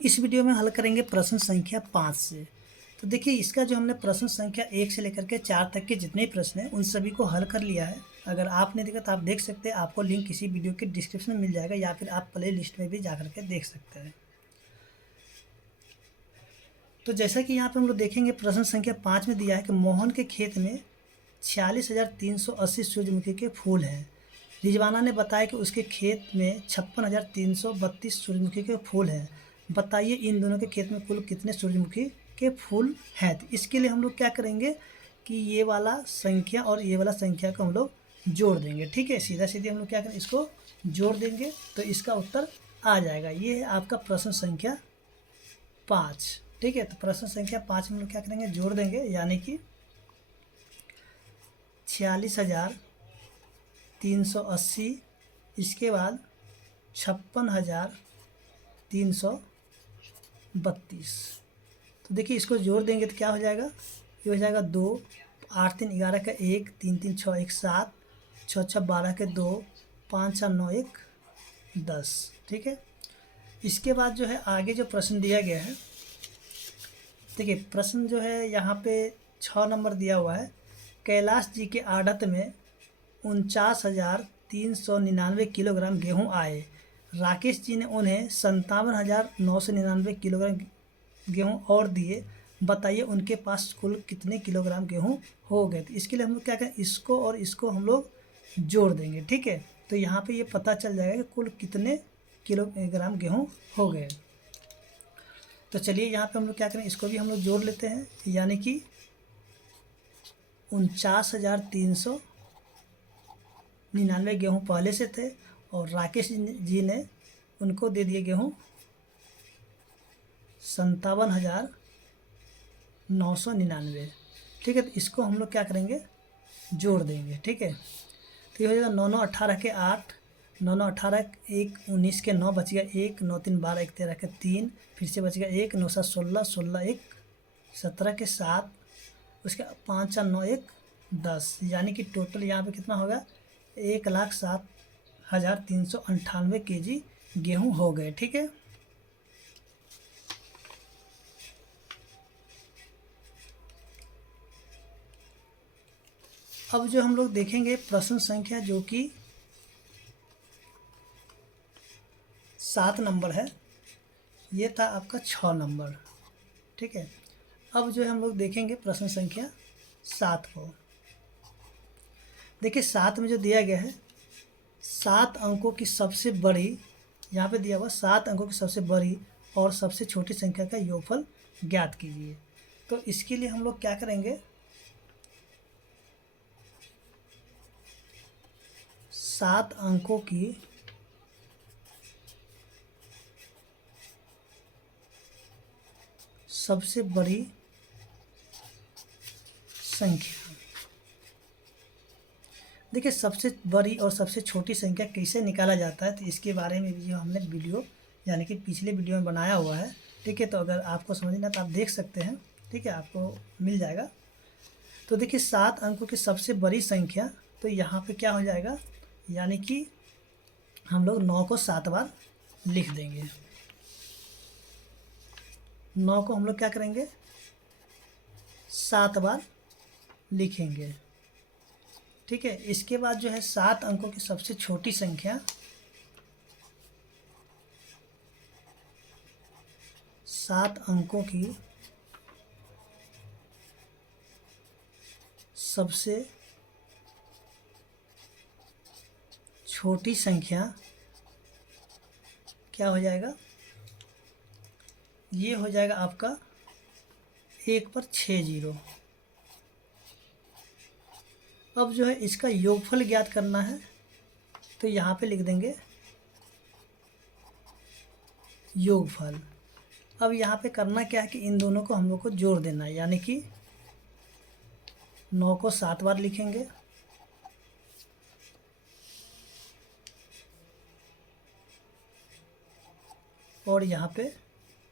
इस वीडियो में हल करेंगे प्रश्न संख्या 5 से। तो देखिए, इसका जो हमने प्रश्न संख्या 1 से लेकर के 4 तक के जितने प्रश्न हैं उन सभी को हल कर लिया है। अगर आपने देखा तो आप देख सकते हैं, आपको लिंक किसी वीडियो के डिस्क्रिप्शन में मिल जाएगा या फिर आप प्ले लिस्ट में भी जा कर के देख सकते हैं। तो जैसा कि यहाँ पे हम लोग देखेंगे, प्रश्न संख्या 5 में दिया है कि मोहन के खेत में 46,380 सूरजमुखी के फूल हैं। रिजवाना ने बताया कि उसके खेत में 56,332 सूरजमुखी के फूल हैं। बताइए इन दोनों के खेत में कुल कितने सूरजमुखी के फूल हैं। तो इसके लिए हम लोग क्या करेंगे कि ये वाला संख्या और ये वाला संख्या को हम लोग जोड़ देंगे। ठीक है, सीधा सीधे हम लोग क्या करेंगे, इसको जोड़ देंगे तो इसका उत्तर आ जाएगा। ये है आपका प्रश्न संख्या 5। ठीक है, तो प्रश्न संख्या 5 में हम लोग क्या करेंगे, जोड़ देंगे, यानी कि 46,380, इसके बाद 56,332। तो देखिए, इसको जोड़ देंगे तो क्या हो जाएगा, ये हो जाएगा 2, 8 3 11 का 1, 3 3 6 1 7, 6 6 12 के 2, 5 4 9 1 10। ठीक है, इसके बाद जो है आगे जो प्रश्न दिया गया है, देखिए प्रश्न जो है यहाँ पे 6 नंबर दिया हुआ है। कैलाश जी के आढ़त में 49,399 किलोग्राम गेहूँ आए। राकेश जी ने उन्हें 57,999 किलोग्राम गेहूँ और दिए। बताइए उनके पास कुल कितने किलोग्राम गेहूँ हो गए। तो इसके लिए हम लोग क्या करें, इसको और इसको हम लोग जोड़ देंगे। ठीक है, तो यहाँ पे ये पता चल जाएगा कि कुल कितने किलोग्राम गेहूँ हो गए। तो चलिए यहाँ पे हम लोग क्या करें, इसको भी हम लोग जोड़ लेते हैं, यानी कि 49,399 गेहूँ पहले से थे और राकेश जी ने उनको दे दिए गेहूँ 57,999। ठीक है, तो इसको हम लोग क्या करेंगे, जोड़ देंगे। ठीक है, तो ये हो जाएगा 9 9 18 के 8, 9 9 18 1 19 के 9 बच गया 1, 9 3 12 1 13 के 3, फिर से बच गया 1, 9 7 16, 16 1 17 के 7, उसके 5 4 9 1 10, यानी कि टोटल यहाँ पे कितना होगा, 1,07,398 kg गेहूँ हो गए। ठीक है, अब जो हम लोग देखेंगे प्रश्न संख्या जो कि 7 नंबर है, ये था आपका 6 नंबर। ठीक है, अब जो है हम लोग देखेंगे प्रश्न संख्या 7 को। देखिए 7 में जो दिया गया है, 7 अंकों की सबसे बड़ी, यहाँ पे दिया हुआ 7 अंकों की सबसे बड़ी और सबसे छोटी संख्या का योगफल ज्ञात कीजिए। तो इसके लिए हम लोग क्या करेंगे, 7 अंकों की सबसे बड़ी संख्या, देखिए सबसे बड़ी और सबसे छोटी संख्या कैसे निकाला जाता है, तो इसके बारे में भी हमने वीडियो यानी कि पिछले वीडियो में बनाया हुआ है। ठीक है, तो अगर आपको समझना तो आप देख सकते हैं। ठीक है, आपको मिल जाएगा। तो देखिए 7 अंकों की सबसे बड़ी संख्या, तो यहाँ पे क्या हो जाएगा, यानी कि हम लोग 9 को 7 बार लिख देंगे। 9 को हम लोग क्या करेंगे, 7 बार लिखेंगे। ठीक है, इसके बाद जो है 7 अंकों की सबसे छोटी संख्या, 7 अंकों की सबसे छोटी संख्या क्या हो जाएगा, ये हो जाएगा आपका 1 पर 6 जीरो। अब जो है इसका योगफल ज्ञात करना है, तो यहाँ पे लिख देंगे योगफल। अब यहाँ पे करना क्या है कि इन दोनों को हम लोग को जोड़ देना है, यानी कि 9 को 7 बार लिखेंगे और यहाँ पे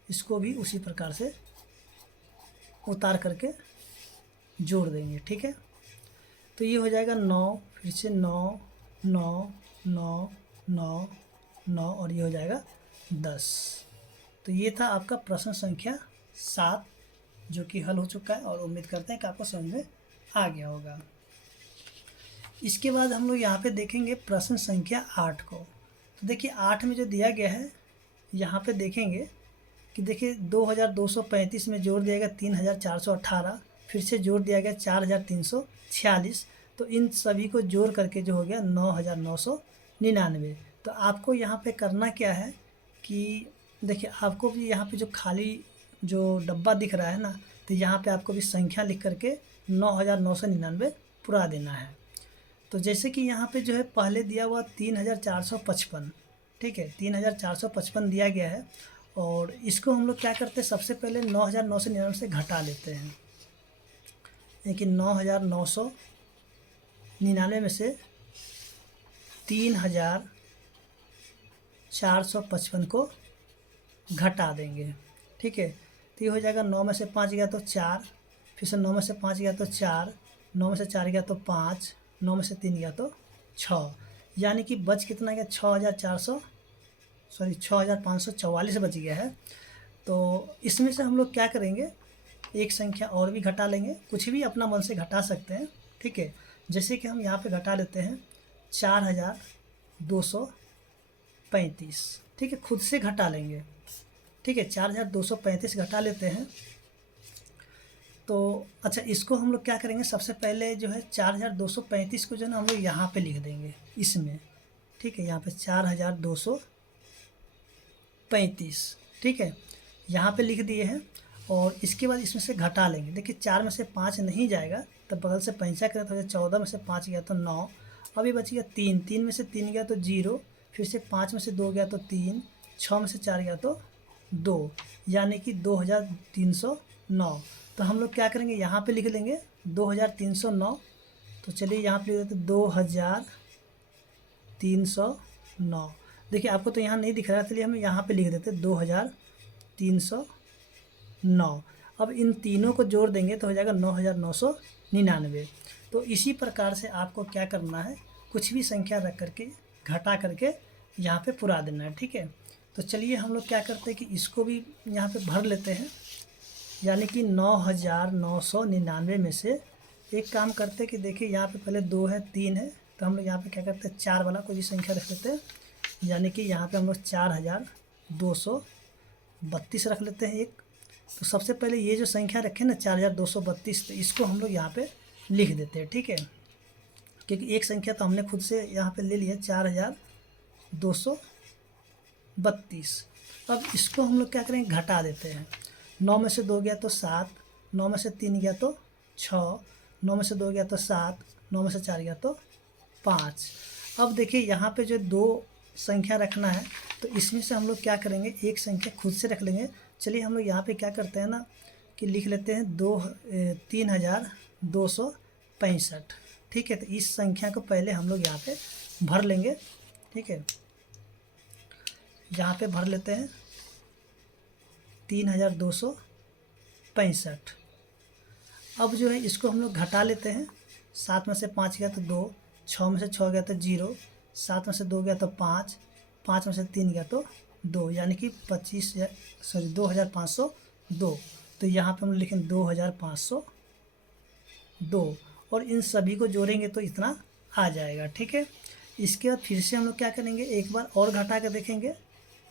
इसको भी उसी प्रकार से उतार करके जोड़ देंगे। ठीक है, तो ये हो जाएगा 9, फिर से 9 9 9 9 9 और ये हो जाएगा 10। तो ये था आपका प्रश्न संख्या 7 जो कि हल हो चुका है और उम्मीद करते हैं कि आपको समझ में आ गया होगा। इसके बाद हम लोग यहाँ पे देखेंगे प्रश्न संख्या 8 को। तो देखिए 8 में जो दिया गया है यहाँ पे देखेंगे कि देखिए 2235 में जोड़ दिया गया 3418, फिर से जोड़ दिया गया 4346, तो इन सभी को जोड़ करके जो हो गया 9999। तो आपको यहाँ पे करना क्या है कि देखिए आपको भी यहाँ पे जो खाली जो डब्बा दिख रहा है ना, तो यहाँ पे आपको भी संख्या लिख करके 9999 पूरा देना है। तो जैसे कि यहाँ पे जो है पहले दिया हुआ 3455, ठीक है, 3455 दिया गया है और इसको हम लोग क्या करते हैं, सबसे पहले 9999 से घटा लेते हैं। लेकिन 9999 में से 3455 को घटा देंगे, ठीक है। तो ये हो जाएगा 9 में से 5 गया तो 4, फिर से 9 में से 5 गया तो 4, 9 में से 4 गया तो 5, 9 में से 3 गया तो 6, यानी कि बच कितना गया 6544 बच गया है। तो इसमें से हम लोग क्या करेंगे, एक संख्या और भी घटा लेंगे, कुछ भी अपना मन से घटा सकते हैं, ठीक है। जैसे कि हम यहाँ पे घटा लेते हैं 4235, ठीक है, खुद से घटा लेंगे, ठीक है, 4235 घटा लेते हैं। तो अच्छा इसको हम लोग क्या करेंगे, सबसे पहले जो है 4235 को जो है ना हम लोग यहाँ पे लिख देंगे इसमें, ठीक है, यहाँ पे 4235, ठीक है, यहाँ पे लिख दिए हैं। और इसके बाद इसमें से घटा लेंगे, देखिए 4 में से 5 नहीं जाएगा तो बगल से पैंसा करें तो 14 में से 5 गया तो 9, अभी बच गया 3, 3 में से 3 गया तो 0, फिर से 5 में से 2 गया तो 3, 6 में से 4 गया तो 2, यानी कि 2309। तो हम लोग क्या करेंगे, यहाँ पे लिख लेंगे 2309। तो चलिए यहाँ पे लिख देते 2309। देखिए आपको तो यहाँ नहीं दिख रहा है, चलिए हम यहाँ पे लिख देते 2309। अब इन तीनों को जोड़ देंगे तो हो जाएगा 9999। तो इसी प्रकार से आपको क्या करना है, कुछ भी संख्या रख करके घटा करके यहाँ पे पुरा देना है, ठीक है। तो चलिए हम लोग क्या करते हैं कि इसको भी यहाँ पे भर लेते हैं, यानी कि 9999 में से एक काम करते हैं कि देखिए यहाँ पे पहले 2 है 3 है, तो हम लोग यहाँ पे क्या करते हैं 4 वाला कोई भी संख्या रख लेते हैं, यानी कि यहाँ पे हम लोग 4232 रख लेते हैं एक। तो सबसे पहले ये जो संख्या रखे ना 4232, तो इसको हम लोग यहाँ पे लिख देते हैं, ठीक है, क्योंकि एक संख्या तो हमने खुद से यहाँ पे ले लिया 4232। अब इसको हम लोग क्या करेंगे, घटा देते हैं। 9 में से 2 गया तो 7, 9 में से 3 गया तो 6, 9 में से 2 गया तो 7, 9 में से 4 गया तो 5। अब देखिए यहाँ पे जो 2 संख्या रखना है, तो इसमें से हम लोग क्या करेंगे, एक संख्या खुद से रख लेंगे। चलिए हम लोग यहाँ पे क्या करते हैं ना कि लिख लेते हैं 3265, ठीक है। तो इस संख्या को पहले हम लोग यहाँ पे भर लेंगे, ठीक है, यहाँ पे भर लेते हैं 3265। अब जो है इसको हम लोग घटा लेते हैं, 7 में से 5 गया तो 2, 6 में से 6 गया तो 0, 7 में से 2 गया तो 5, 5 में से 3 गया तो 2, यानी कि 2502। तो यहाँ पे हम लिखें 2502 और इन सभी को जोड़ेंगे तो इतना आ जाएगा, ठीक है। इसके बाद फिर से हम लोग क्या करेंगे, एक बार और घटा के देखेंगे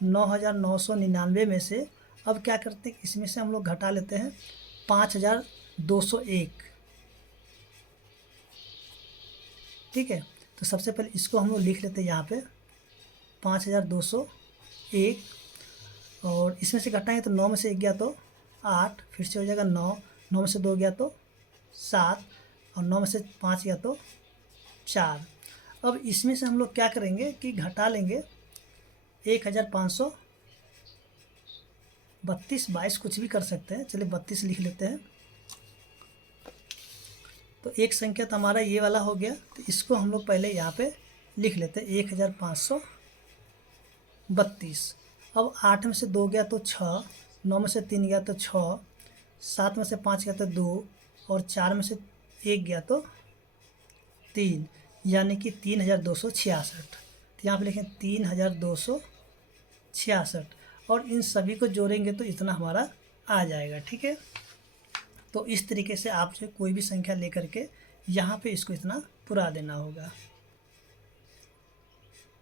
9999 में से। अब क्या करते हैं, इसमें से हम लोग घटा लेते हैं 5201, ठीक है। तो सबसे पहले इसको हम लोग लिख लेते हैं यहाँ पे 5201, और इसमें से घटाएंगे तो 9 में से 1 गया तो 8, फिर से हो जाएगा 9, 9 में से 2 गया तो 7, और 9 में से 5 गया तो 4। अब इसमें से हम लोग क्या करेंगे कि घटा लेंगे 1532, 22 कुछ भी कर सकते हैं, चलिए 32 लिख लेते हैं। तो एक संख्या तो हमारा ये वाला हो गया, तो इसको हम लोग पहले यहाँ पे लिख लेते हैं 1532। अब 8 में से 2 गया तो 6, 9 में से 3 गया तो 6, 7 में से 5 गया तो 2, और 4 में से 1 गया तो 3, यानी कि 3266। तो यहाँ पे लिखें 3266। और इन सभी को जोड़ेंगे तो इतना हमारा आ जाएगा। ठीक है, तो इस तरीके से आप जो कोई भी संख्या लेकर के यहाँ पे इसको इतना पुरा देना होगा।